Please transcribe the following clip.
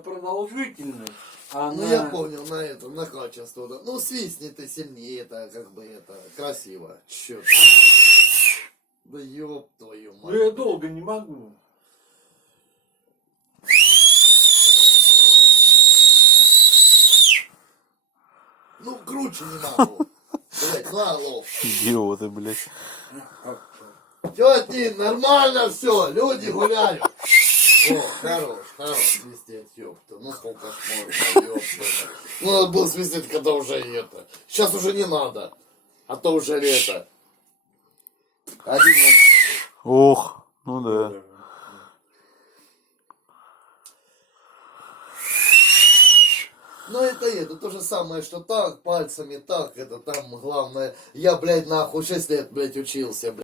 продолжительность. А Ну на... я понял, на это, на качество, да. Ну свистни ты сильнее, это как бы это красиво. Чё ты? Да ёб твою Ну мать. я долго не могу. Ну круче не могу. Блять, ну алло. Идиоты, блядь. Тети, нормально все, люди гуляют. О, хорош свистеть, ёпта. Ну сколько ж можно, ёпта. Ну надо было свистеть, когда уже это. Сейчас уже не надо. А то уже лето. Один Ох, ну да. Ну это то же самое, что так, пальцами, так, это там главное. Я, блядь, нахуй 6 лет, блядь, учился, блядь.